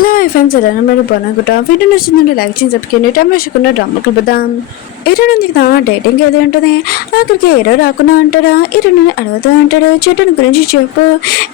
Hello friends, ఎలా మీరు బాగున్నారా? వీడియో నచ్చిందంటే లైక్ చేసి సబ్స్క్రైబ్ టైం వేసుకున్న డ్రామా కలుపుదాం. ఎరుడు ఉంది కదా, డేటింగ్ ఏది ఉంటుంది. అక్కడికి ఎరో రాకుండా అంటాడా, ఎరుని అడుగుతూ అంటాడు, చెట్టుని గురించి చెప్పు,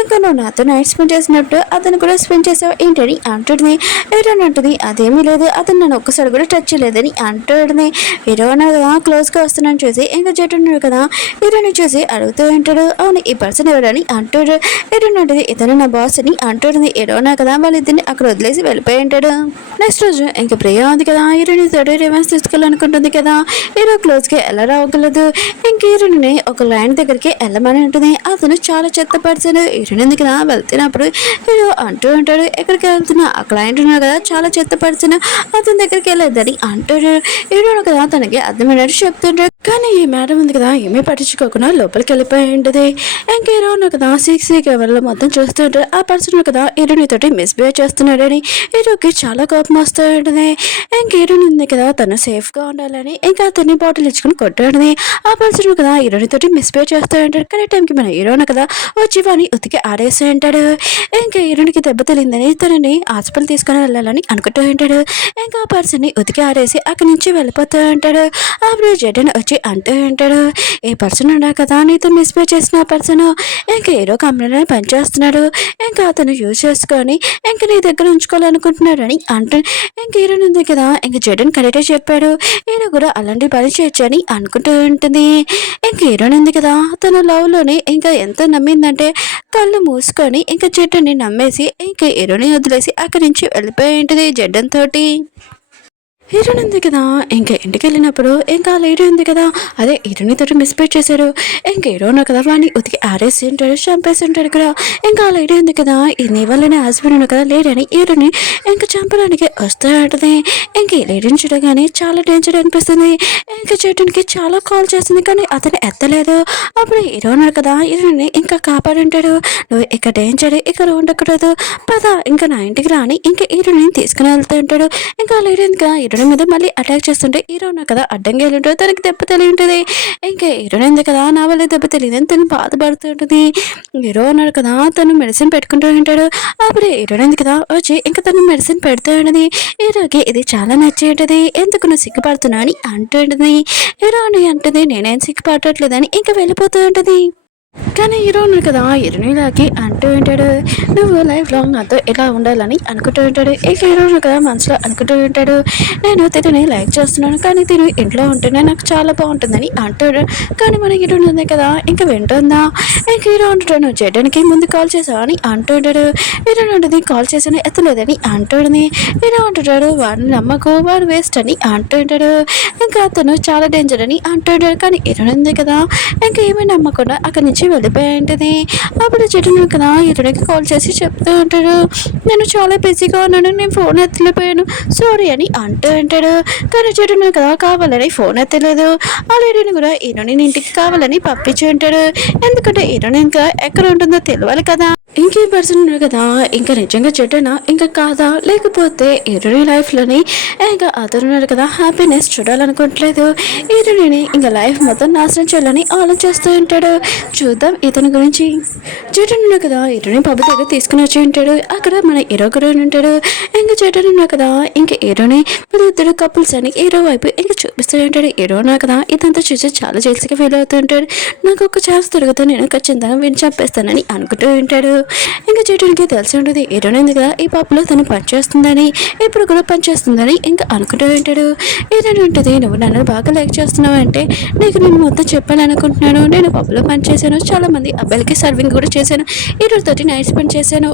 ఇంకా నువ్వు నాతో నైట్ స్పెండ్ చేసినప్పుడు అతను కూడా స్పెండ్ చేసావు ఏంటని అంటుంది. ఎరోని అంటుంది, అదేమీ లేదు, అతను నన్ను ఒక్కసారి కూడా టచ్ చేయలేదని అంటుంది. ఎరో కదా క్లోజ్గా వస్తున్నాను చూసి ఇంకా చెట్టు ఉన్నాడు కదా, ఎరోని చూసి అడుగుతూ ఉంటాడు, అవును ఈ పర్సన్ ఎవరని అంటాడు. ఎరోని అంటుంది, ఇతను నా బాస్ అని అంటుంది. ఎరోనా కదా వాళ్ళిద్దరిని అక్కడ వదిలేసి వెళ్ళిపోయి ఉంటాడు. నెక్స్ట్ రోజు ఇంకా ప్రియ ఉంది కదా, హీరోని తోడు రివెన్స్ తీసుకోవాలనుకుంటుంది కదా. హీరో క్లోజ్గా ఎలా రావగలదు. ఇంక హీరోని ఒక లైన్ దగ్గరికి వెళ్ళమని ఉంటుంది. అతను చాలా చెత్త పర్సన్. హీరోని ఉంది కదా వెళ్తున్నప్పుడు హీరో అంటూ ఉంటాడు, ఎక్కడికి వెళ్తున్నా ఆ క్లయింట్ ఉన్నాడు కదా చాలా చెత్త పర్సన్, అతని దగ్గరికి వెళ్ళొద్దని అంటాడు. హీరో కదా తనకి అర్థమైనట్టు చెప్తుంటాడు. కానీ ఈ మేడం ఉంది కదా ఏమీ పట్టించుకోకుండా లోపలికి వెళ్ళిపోయి ఉంటుంది. ఇంక హీరో కదా సీసీ కెమెరాలో మొత్తం చూస్తుంటాడు. ఆ పర్సన్ కదా హీరోని తోటి మిస్బిహేవ్ చేస్తున్నాడని హీరోకి చాలా కోపం వస్తూ ఉంటుంది. ఇంక హీరోని ఉంది కదా తను సేఫ్గా ఉండాలని ఇంకా అతన్ని బాటిల్ ఇచ్చుకుని కొట్టాడని ఆ పర్సన్ కదా హీరోని తోటి మిస్బిహేవ్ చేస్తూ ఉంటాడు. కరెక్ట్ టైంకి మన హీరోని కదా వచ్చి వాని ఉతికి ఆడేస్తూ ఉంటాడు. ఇంకా హీరోనికి దెబ్బ తెలిందని తనని హాస్పిటల్ తీసుకుని వెళ్ళాలని అనుకుంటూ ఉంటాడు. ఇంకా ఆ పర్సన్ని ఉతికి ఆడేసి అక్కడి నుంచి వెళ్ళిపోతూ ఉంటాడు. అప్పుడు జడన్ వచ్చి అంటూ ఉంటాడు, ఏ పర్సన్ ఉన్నా కదా నీతో మిస్బిహేవ్ చేసిన పర్సన్ ఇంకా హీరో కంపెనీలో పనిచేస్తున్నాడు, ఇంకా అతను యూజ్ చేసుకొని ఇంక నీ దగ్గర ఉంచుకోవాలనుకుంటున్నాడు అని అంటూ ఇంక హీరోని ఉంది కదా ఇంక జడన్ కరెక్టే చెప్పాడు, హీరో కూడా అలాంటి పని చేయొచ్చు అని అనుకుంటూ ఉంటుంది. ఇంక హీరోని ఉంది కదా తన లవ్లోని ఇంకా ఎంత నమ్మిందంటే కళ్ళు మూసుకొని ఇంకా జడ్డని నమ్మేసి ఇంకా హీరోని వదిలేసి అక్కడి నుంచి వెళ్ళిపోయి ఉంటుంది జడ్డన్ తోటి. హీరోయిన్ ఉంది కదా ఇంకా ఇంటికి వెళ్ళినప్పుడు ఇంకా లేడీ ఉంది కదా అదే హీరోని తోటి మిస్బిహేవ్ చేశాడు. ఇంకా హీరోను కదా వాడిని ఉతికి ఆరేసి ఉంటాడు, చంపేసి ఉంటాడు కదా. ఇంకా ఆ లేడీ ఉంది కదా నీ వల్లనే హస్బెండ్ ఉంది కదా లేడని హీరోని ఇంకా చంపడానికి వస్తూ ఉంటుంది. ఇంక ఈ లేడీని చూడగానే చాలా డేంజర్ అనిపిస్తుంది. ఇంకా చెట్టునికి చాలా కాల్ చేస్తుంది కానీ అతను ఎత్తలేదు. అప్పుడు హీరో ఉన్నాడు కదా హీరోని ఇంకా కాపాడుంటాడు, నువ్వు ఇక్కడ డేంజర్ ఇక్కడ ఉండకూడదు పద ఇంకా నా ఇంటికి రాని ఇంకా హీరోని తీసుకుని వెళ్తూ ఉంటాడు. ఇంకా లేడీ ఇంకా హీరో మీద మళ్ళీ అటాక్ చేస్తుంటే హీరో కదా అడ్డంగా వెళ్ళి తనకి దెబ్బ తెలియ ఉంటుంది. ఇంకా హీరోయిన్ ఉంది కదా నా వల్ల దెబ్బ తెలియదని తను బాధపడుతూ ఉంటుంది. హీరో ఉన్నాడు కదా తను మెడిసిన్ పెట్టుకుంటూ ఉంటాడు. అప్పుడు హీరోయిన్ కదా వచ్చి ఇంకా తను మెడిసిన్ పెడుతూ ఉంటుంది. హీరోకి ఇది చాలా నచ్చి ఉంటుంది. ఎందుకు నువ్వు సిగ్గుపడుతున్నా అని అంటూ ఉంటుంది. హీరో అని అంటుంది నేనేం సిగ్గుపడట్లేదని ఇంకా వెళ్ళిపోతూ ఉంటుంది. కానీ హీరో ఉన్నాడు కదా హీరోయిన్లాకి అంటూ ఉంటాడు, నువ్వు లైఫ్ లాంగ్ నాతో ఇలా ఉండాలని అనుకుంటూ ఉంటాడు. ఈ హీరో కదా మనసులో అనుకుంటూ ఉంటాడు, నేను తిని లైక్ చేస్తున్నాను కానీ తిను ఇంట్లో ఉంటేనే నాకు చాలా బాగుంటుందని అంటాడు. కానీ మన హీరోయిన్ ఉంది కదా ఇంకా వింటుందా. ఇంక హీరో అంటాడు జడ్డానికి ముందు కాల్ చేసావా అని అంటూ ఉంటాడు. హీరోయిన్ ఉంటుంది కాల్ చేసాను ఎత్తలేదని అంటుంది. హీరో అంటుంటాడు వాడిని నమ్మకు వాడు వేస్ట్ అని అంటూ ఉంటాడు. ఇంకా అతను చాలా డేంజర్ అని అంటాడు. కానీ హీరోయిన్ ఉంది కదా ఇంకా ఏమీ నమ్మకుండా అక్కడి నుంచి వెళ్ళిపోయి ఉంటుంది. అప్పుడు చెట్టును కదా హీరోకి కాల్ చేసి చెప్తూ ఉంటాడు, నేను చాలా బిజీగా ఉన్నాను నేను ఫోన్ ఎత్తలేకపోయాను సారీ అని అంటూ ఉంటాడు. కానీ చెట్టును కదా కావాలని ఫోన్ ఎత్తలేదు. ఆ లేడీని కూడా హీరోని ఇంటికి కావాలని పంపించి ఉంటాడు. ఎందుకంటే హీరోని ఇంకా ఎక్కడ ఉంటుందో తెలియాలి కదా. ఇంకే పర్సన్ ఉన్నారు కదా ఇంకా నిజంగా చెట్టునా ఇంకా కాదా లేకపోతే హీరోని లైఫ్లోని ఇంకా అతను ఉన్నారు కదా హ్యాపీనెస్ చూడాలనుకోవట్లేదు. హీరోని ఇంకా లైఫ్ మొత్తం నాశనం చేయాలని ఆలోచిస్తూ ఉంటాడు. చూద్దాం ఇతని గురించి. చెట్టును ఉన్నారు కదా హీరోని పబ్బు దగ్గర తీసుకుని వచ్చి ఉంటాడు. అక్కడ మన హీరో కూడా ఉంటాడు. ఇంకా చెట్టును ఉన్నారు కదా ఇంకా హీరోని వీళ్ళిద్దరు కపుల్స్ అని హీరో వైపు ఇంకా చూపిస్తూ ఉంటాడు. హీరో ఉన్నారు కదా ఇదంతా చూసి చాలా జెల్సీగా ఫీల్ అవుతూ ఉంటాడు. నాకు ఒక ఛాన్స్ దొరికితే నేను ఖచ్చితంగా విని చంపేస్తానని అనుకుంటూ ఉంటాడు. ఇంకా చెట్టునికి తెలిసి ఉంటుంది హీరోయిన్ కదా ఈ పప్పులో తను పనిచేస్తుందని ఇప్పుడు కూడా పనిచేస్తుందని ఇంకా అనుకుంటూ ఉంటాడు. హీరోయిన్ ఉంటుంది నువ్వు నన్ను బాగా లైక్ చేస్తున్నావు అంటే నీకు నేను మొత్తం చెప్పాలనుకుంటున్నాను. నేను పప్పులో పనిచేశాను, చాలా మంది అబ్బాయిలకి సర్వింగ్ కూడా చేశాను, హీరోతోటి నైట్ స్పెండ్ చేశాను.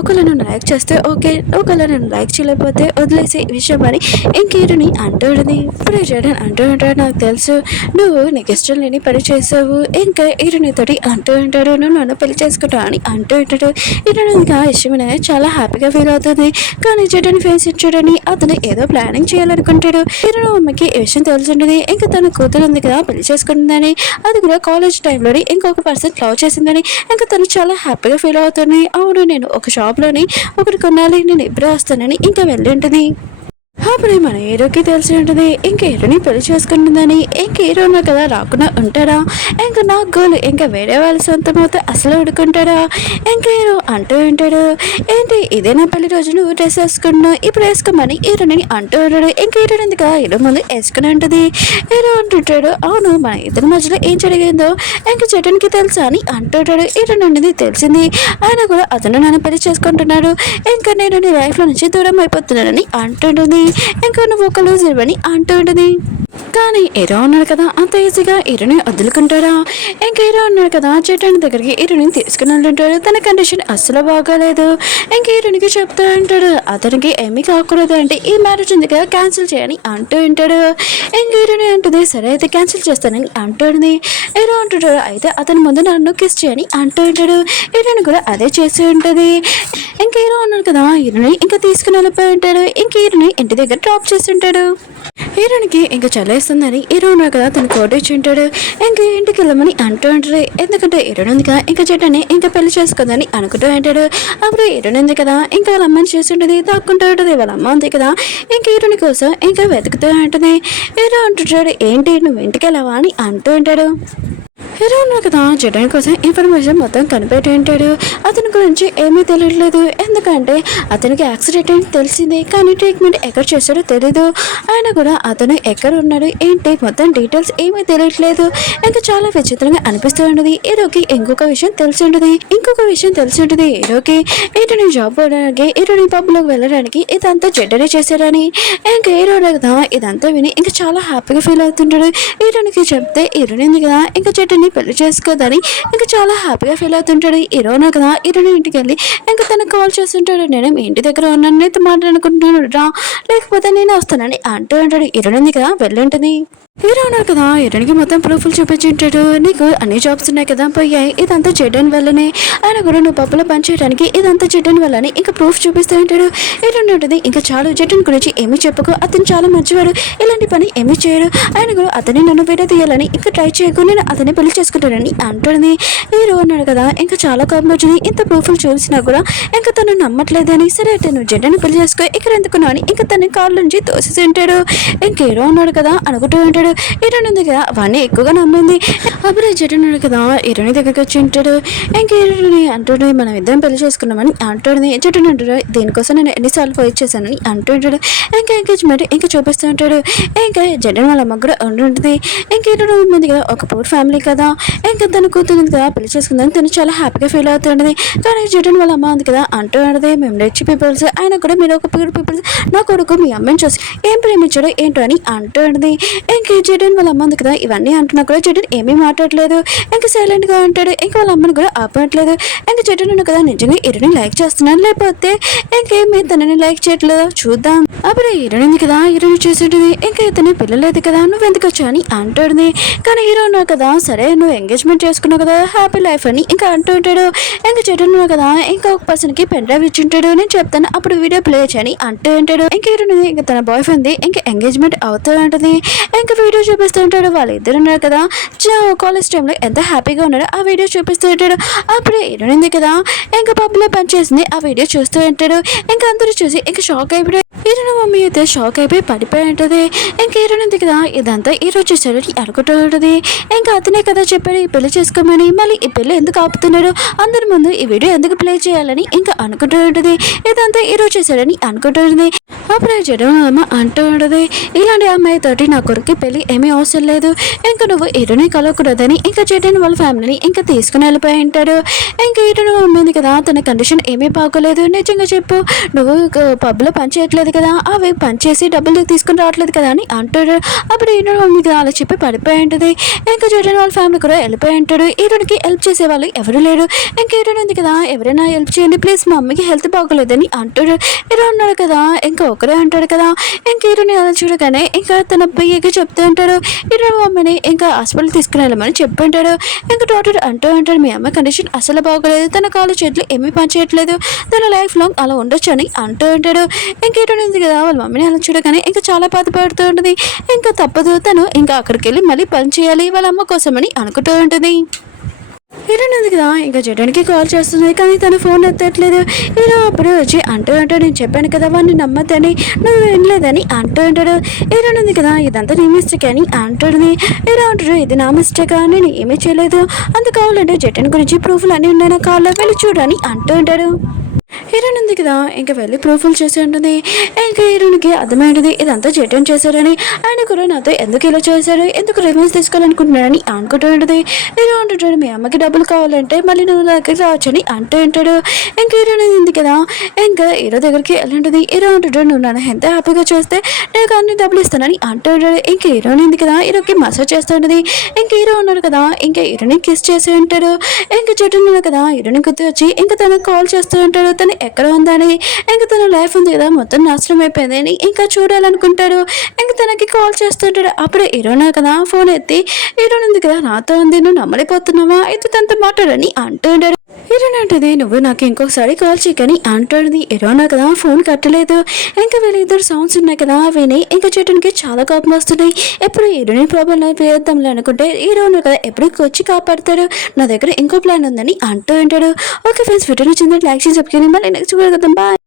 ఒకళ్ళు నన్ను లైక్ చేస్తే ఓకే, ఒకళ్ళు నన్ను లైక్ చేయలేకపోతే వదిలేసే విషయం అని ఇంక హీరోని అంటూ ఉంటుంది. ఇప్పుడు జడన్ అంటూ ఉంటాడు నాకు తెలుసు నువ్వు నీకు ఇష్టం లేని పని చేసావు. ఇంకా హీరోని తోటి అంటూ ఉంటాడు నువ్వు నన్ను పెళ్లి చేసుకుంటావు అని అంటూ ఉంటాడు. హీరోయిన్ ఇంకా ఇష్టమైన చాలా హ్యాపీగా ఫీల్ అవుతుంది. కానీ జడన్ ఫేస్ చూడని అతను ఏదో ప్లానింగ్ చేయాలనుకుంటాడు. హీరోయిన్ అమ్మకి ఈ విషయం తెలుసుంటుంది. ఇంకా తన కూతురు ఉంది కదా పెళ్లి చేసుకుంటుందని, అది కూడా కాలేజ్ టైంలోని ఇంకొక పర్సన్ లవ్ చేసిందని ఇంకా తను చాలా హ్యాపీగా ఫీల్ అవుతుంది. అవును నేను ఒక షాప్లోని ఒకటి కొనాలి నేను ఇప్పుడే వస్తానని ఇంకా వెళ్ళి ఉంటుంది. అప్పుడే మన హీరోకి తెలిసి ఉంటుంది ఇంక హీరోని పెళ్లి చేసుకుంటుందని. ఇంక హీరో ఉన్నారు కదా రాకుండా ఉంటారా? ఇంకా నా గోలు ఇంకా వేరే వాళ్ళ సొంతం అవుతే అసలు ఉడుకుంటారా? ఇంకా హీరో అంటూ ఉంటాడు, ఏంటి ఇదే నా పెళ్లి రోజు నువ్వు డ్రెస్ వేసుకుంటున్నావు, ఇప్పుడు వేసుకోమని హీరోని అంటూ ఉంటాడు. ఇంకా హీరో ఎందుకు హీరో ముందు వేసుకుని ఉంటుంది. హీరో అంటుంటాడు, అవును మన ఇద్దరి మధ్యలో ఏం జరిగిందో ఇంకా జటన్కి తెలుసా అని అంటుంటాడు. హీరో నుండి తెలిసింది, ఆయన కూడా అతను నన్ను పెళ్లి చేసుకుంటున్నాడు, ఇంకా నేను నీ లైఫ్లో నుంచి దూరం అయిపోతున్నానని అంటుంటుంది. ఇంకా నువ్వు ఒక లూజర్ అని అంటూ ఉంటుంది. కానీ హీరో ఉన్నాడు కదా అంత ఈజీగా హీరోని వదులుకుంటారా? ఇంకా హీరో ఉన్నాడు కదా చెట్టు దగ్గరికి హీరోని తీసుకుని వెళ్తుంటాడు. తన కండిషన్ అస్సలు బాగాలేదు. ఇంకా హీరోనికి చెప్తూ ఉంటాడు, అతనికి ఏమీ కాకూడదు అంటే ఈ మ్యారేజ్ ఉంది కదా క్యాన్సిల్ చేయని అంటూ ఉంటాడు. ఇంకా హీరోని అంటుంది, సరే అయితే క్యాన్సిల్ చేస్తానని అంటుంది. హీరో అంటుంటాడు, అయితే అతని ముందు నన్ను కిస్ చేయని అంటూ ఉంటాడు. హీరోని కూడా అదే చేసి ఉంటుంది. ఇంకా హీరో ఉన్నాడు కదా హీరోని ఇంకా తీసుకుని వెళ్ళిపోయి ఉంటాడు. ఇంక హీరోని ఇంటి దగ్గర డ్రాప్ చేస్తుంటాడు. హీరోనికి ఇంకా చల్లేస్తుందని హీరో ఉన్నారు కదా తను కోట్ ఇచ్చి ఉంటాడు. ఇంకా ఇంటికి వెళ్ళమని అంటూ ఉంటాడు. ఎందుకంటే హీరోని ఉంది కదా ఇంకా చెట్టని ఇంకా పెళ్లి చేసుకోదని అనుకుంటూ ఉంటాడు. అప్పుడు హీరోని ఉంది కదా ఇంకా వాళ్ళ అమ్మని చేస్తుంటుంది, దాక్కుంటూ ఉంటుంది. వాళ్ళ అమ్మ ఉంది కదా ఇంకా హీరోని కోసం ఇంకా వెతుకుతూ ఉంటుంది. హీరో అంటుంటాడు, ఏంటి నువ్వు ఇంటికి వెళ్ళావా అని అంటూ ఉంటాడు. హీరో ఉన్నారు కదా జడన్ కోసం ఇన్ఫర్మేషన్ మొత్తం కనిపెట్టి ఉంటాడు. అతని గురించి ఏమీ తెలియట్లేదు, ఎందుకంటే అతనికి యాక్సిడెంట్ అని తెలిసింది, కానీ ట్రీట్మెంట్ ఎక్కడ చేస్తాడో తెలీదు. ఆయన కూడా అతను ఎక్కడ ఉన్నాడు ఏంటి మొత్తం డీటెయిల్స్ ఏమీ తెలియట్లేదు. ఇంకా చాలా విచిత్రంగా అనిపిస్తూ ఉంటుంది. హీరోకి ఇంకొక విషయం తెలిసి ఉంటుంది. హీరోకి హీరోని జాబ్ పోవడానికి హీరోని పబ్లోకి వెళ్ళడానికి ఇదంతా జడ్డనే చేశారని. ఇంకా హీరో కదా ఇదంతా విని ఇంకా చాలా హ్యాపీగా ఫీల్ అవుతుంటాడు. హీరోనికి చెప్తే హీరోని కదా ఇంకా చెడ్డని పెళ్లి చేసుకోదని ఇంకా చాలా హ్యాపీగా ఫీల్ అవుతుంటాడు. హీరోనా కదా హీరోని ఇంటికి వెళ్ళి ఇంకా తనకు కాల్ చేస్తుంటాడు, నేను మీ ఇంటి దగ్గర ఉన్నాను, అయితే మాట్లాడుకుంటున్నాను రా, లేకపోతే నేను వస్తానని అంటూ ఉంటాడు. హీరోని కదా వెళ్ళుంటుంది. హీరో ఉన్నారు కదా హీరోనికి మొత్తం ప్రూఫ్లు చూపించుంటాడు. నీకు అన్ని జాబ్స్ ఉన్నాయి కదా పోయాయి, ఇదంతా చెడ్డని వల్లనే, ఆయన కూడా నువ్వు పప్పులో పనిచేయడానికి ఇదంతా చెడ్డని వల్లని ఇంకా ప్రూఫ్ చూపిస్తూ ఉంటాడు. హీరో ఉంటుంది, ఇంకా చాలు జడ్డన్ గురించి ఏమీ చెప్పుకో, అతను చాలా మంచివాడు, ఇలాంటి పని ఏమీ చేయడు, ఆయన కూడా అతని నన్ను వేరే తీయాలని ఇంకా ట్రై చేయకు, నేను అతన్ని పెళ్లి చేసుకుంటానని అంటుంది. హీరో ఉన్నాడు కదా ఇంకా చాలా కోపం వచ్చింది. ఇంత ప్రూఫ్లు చూసినా కూడా ఇంకా తను నమ్మట్లేదని, సరే అయితే నువ్వు జడ్డని పెళ్లి చేసుకో ఇక్కడ ఎందుకున్నావు అని ఇంకా తన కాళ్ళ నుంచి తోసేసి ఉంటాడు. ఇంక హీరో ఉన్నాడు కదా అనుకుంటూ ఉంటాడు. హీరోని ఉంది కదా అవన్నీ ఎక్కువగా నమ్మింది. అప్పుడు జడ్డున్నాడు కదా హీరోని దగ్గరికి వచ్చి ఉంటాడు. ఇంకా హీరోని అంటాడు, మనం ఇద్దరం పెళ్లి చేసుకున్నామని అంటాడు. జడ్డుని అంటాడు, దీనికోసం నేను ఎన్నిసార్లు ఫైట్ చేశానని అంటుంటాడు. ఇంకా ఎంగేజ్మెంట్ ఇంకా చూపిస్తూ ఉంటాడు. ఇంకా జడ్డన్ వాళ్ళ అమ్మ కూడా ఉంటుంది. ఇంకా హీరో ఉంది కదా ఒక పూర్ ఫ్యామిలీ కదా, ఇంకా తన కూతురు కదా పెళ్లి చేసుకుందని తను చాలా హ్యాపీగా ఫీల్ అవుతుంటుంది. కానీ జడ్డన్ వాళ్ళ అమ్మ ఉంది కదా అంటూ ఉంటుంది, మేము రిచ్ పీపుల్స్, ఆయన కూడా మీరు ఒక పూర్ పీపుల్స్, నా కొడుకు మీ అమ్మని చూసి ఏం ప్రేమించాడో ఏంటో అని అంటూ ఉంటుంది. ఇంకా జడన్ వాళ్ళ అమ్మ ఉంది కదా ఇవన్నీ అంటున్నా కూడా జడన్ ఏమీ మాట్లాడలేదు. ఇంకా సైలెంట్ గా ఉంటాడు. ఇంకా వాళ్ళ అమ్మని కూడా ఆపట్లేదు. ఇంకా జడన్ ఉన్న కదా నిజంగా హీరోని లైక్ చేస్తున్నాను, లేకపోతే ఇంకేమీ తనని లైక్ చేయట్లేదో చూద్దాం. అప్పుడు హీరోని ఉంది కదా హీరోని చూసింటుంది. ఇంకా ఇతని పిల్లలేదు కదా నువ్వు ఎందుకు వచ్చా అని అంటుంది. కానీ హీరో ఉన్నావు కదా, సరే నువ్వు ఎంగేజ్మెంట్ చేసుకున్నావు కదా హ్యాపీ లైఫ్ అని ఇంకా అంటూ ఉంటాడు. ఇంకా జడన్ ఉన్నావు కదా ఇంకా ఒక పర్సన్ కి పెన్ డ్రైవ్ ఇచ్చింటాడు, నేను చెప్తాను అప్పుడు వీడియో ప్లే చేయని అంటూ ఉంటాడు. ఇంకా హీరోని ఇంకా తన బాయ్ ఫ్రెండ్ ఇంకా ఎంగేజ్మెంట్ అవుతూ ఉంటుంది. ఇంకా వీడియో చూపిస్తూ ఉంటాడు. వాళ్ళిద్దరు ఉన్నారు కదా కాలేజ్ టైంలో ఎంత హ్యాపీగా ఉన్నాడో ఆ వీడియో చూపిస్తూ ఉంటాడు. అప్పుడు హీరోయిన్ కదా ఇంకా పబ్లో పనిచేసింది ఆ వీడియో చూస్తూ ఉంటాడు. ఇంకా అందరూ చూసి ఇంకా షాక్ అయిపోయాడు. హీరోని మమ్మీ అయితే షాక్ అయిపోయి పడిపోయి ఉంటుంది. ఇంకా హీరోయిన్ కదా ఇదంతా హీరో చేశాడు అనుకుంటూ ఉంటుంది. ఇంకా అతనే కదా చెప్పాడు ఈ పెళ్లి చేసుకోమని, మళ్ళీ ఈ పెళ్లి ఎందుకు ఆపుతున్నాడు, అందరి ముందు ఈ వీడియో ఎందుకు ప్లే చేయాలని ఇంకా అనుకుంటూ ఉంటుంది. ఇదంతా హీరో చేశాడని అనుకుంటూ ఉంటుంది. అప్పుడు జడన్ అమ్మ అంటూ ఉంటుంది, ఇలాంటి అమ్మాయితోటి నా కొడుకు పెళ్లి ఏమీ అవసరం లేదు, ఇంకా నువ్వు హీరోని కలవకూడదని ఇంకా జడన్ వాళ్ళ ఫ్యామిలీని ఇంకా తీసుకుని వెళ్ళిపోయి ఉంటాడు. ఇంకా హీరోని మమ్మీ కదా తన కండిషన్ ఏమీ బాగోలేదు, నిజంగా చెప్పు నువ్వు పబ్లో పని చేయట్లేదు కదా, అవి పని చేసి డబ్బులు తీసుకుని రావట్లేదు కదా అని అంటాడు. అప్పుడు హీరోని మమ్మీ కదా అలా చెప్పి పడిపోయి ఉంటుంది. ఇంకా జడన్ వాళ్ళ ఫ్యామిలీ కూడా వెళ్ళిపోయి ఉంటాడు. హీరోనికి హెల్ప్ చేసే వాళ్ళు ఎవరు లేరు. ఇంకా హీరోని ఉంది కదా ఎవరైనా హెల్ప్ చేయండి ప్లీజ్, మా అమ్మకి హెల్త్ బాగోలేదని అంటాడు. హీరో ఉన్నాడు కదా ఇంకా ఒకరే అంటాడు కదా. ఇంకా హీరోని అలా చూడగానే ఇంకా తన అబ్బాయికి చెప్తూ ఉంటాడు, హీరో మమ్మీని ఇంకా హాస్పిటల్ తీసుకుని వెళ్ళమని చెప్పుంటాడు. ఇంకా డాక్టర్ అంటూ ఉంటాడు, మీ అమ్మ కండిషన్ అసలు బాగోలేదు, తన కాలు చేతులు ఏమీ పనిచేయట్లేదు, తన లైఫ్ లాంగ్ అలా ఉండొచ్చు అని అంటూ ఉంటాడు. ఇంకా హీరోని ఉంది కదా వాళ్ళ మమ్మీని అలా చూడగానే ఇంకా చాలా బాధపడుతూ ఉంటుంది. ఇంకా తప్పదు తను ఇంకా అక్కడికి వెళ్ళి మళ్ళీ పని చేయాలి వాళ్ళ అమ్మ కోసమని అనుకుంటూ ఉంటుంది. హీరోయిన్ ఉంది కదా ఇంకా జడన్కి కాల్ చేస్తుంది కానీ తన ఫోన్ ఎత్తట్లేదు. హీరో అప్పుడు వచ్చి అంటూ అంటాడు, నేను చెప్పాను కదా వాడిని నమ్మద్దని, నువ్వు వినలేదని అంటూ అంటాడు. హీరోయిన్ ఉంది కదా ఇదంతా నీ మిస్టేక్ అని అంటుంది. హీరో అంటాడు, ఇది నా మిస్టేక్, నేను ఏమీ చేయలేదు, అంత కావాలంటే జటన్ గురించి ప్రూఫ్లు అన్నీ ఉన్నాయి నా కాల్లో వెళ్ళి చూడని అంటూ ఉంటాడు. హీరోయిన్ ఉంది కదా ఇంకా వెళ్ళి ప్రూఫ్లు చేసి ఉంటుంది. ఇంకా హీరోయిన్కి అర్థమైంది ఇదంతా జటన్ చేశారని. ఆయన కూడా నాతో ఎందుకు ఇలా చేశారు, ఎందుకు రివెంజ్ తీసుకోవాలనుకుంటున్నాడని అనుకుంటూ ఉంటుంది. హీరో అంటుంటాడు, మీ అమ్మకి డబ్బులు కావాలంటే మళ్ళీ నువ్వు దగ్గరికి రావచ్చని అంటూ ఉంటాడు. ఇంకా హీరోయిన్ ఉంది కదా ఇంకా హీరో దగ్గరికి వెళ్ళి ఉంటుంది. హీరో అంటుంటాడు, నువ్వు నన్ను ఎంత హ్యాపీగా చేస్తే నేను అన్ని డబ్బులు ఇస్తానని అంటూ ఉంటాడు. ఇంకా హీరోయిన్ ఉంది కదా హీరోకి మసాజ్ చేస్తూ ఉంటుంది. ఇంకా హీరో ఉన్నారు కదా ఇంకా హీరోని కిస్ చేసి ఉంటాడు. ఇంకా జటన్ ఉన్నారు కదా హీరోని గుర్తు వచ్చి ఇంకా తనకు కాల్ చేస్తూ ఉంటాడు, తను ఎక్కడ ఉందని. ఇంకా తన లైఫ్ ఉంది కదా మొత్తం నాశనం అయిపోయింది అని ఇంకా చూడాలనుకుంటాడు. ఇంకా తనకి కాల్ చేస్తుంటాడు. అప్పుడు హీరోనా కదా ఫోన్ ఎత్తి, హీరోయిన్ ఉంది కదా నాతో ఉంది, నువ్వు నమ్మలేకపోతున్నావా అయితే తనతో మాట్లాడని అంటూ ఉంటాడు. హీరోయిన్ అంటుంది, నువ్వు నాకు ఇంకొకసారి కాల్ చేయకని అంటుంది. హీరోనా కదా ఫోన్ కట్టలేదు. ఇంకా వీళ్ళిద్దరు సౌండ్స్ ఉన్నాయి కదా విని ఇంకా జటన్కి చాలా కోపం వస్తున్నాయి. ఎప్పుడు హీరోయిన్ ప్రాబ్లం వేద్దాంలే అనుకుంటే హీరోను కదా ఎప్పటికి వచ్చి కాపాడతాడు, నా దగ్గర ఇంకో ప్లాన్ ఉందని అంటూ ఉంటాడు. ఓకే ఫ్రెండ్స్, వీడియో నచ్చిందంటే లైక్ చేసి చెప్పుకొని మళ్ళీ నెక్స్ట్ వీడియో కదా బాయ్.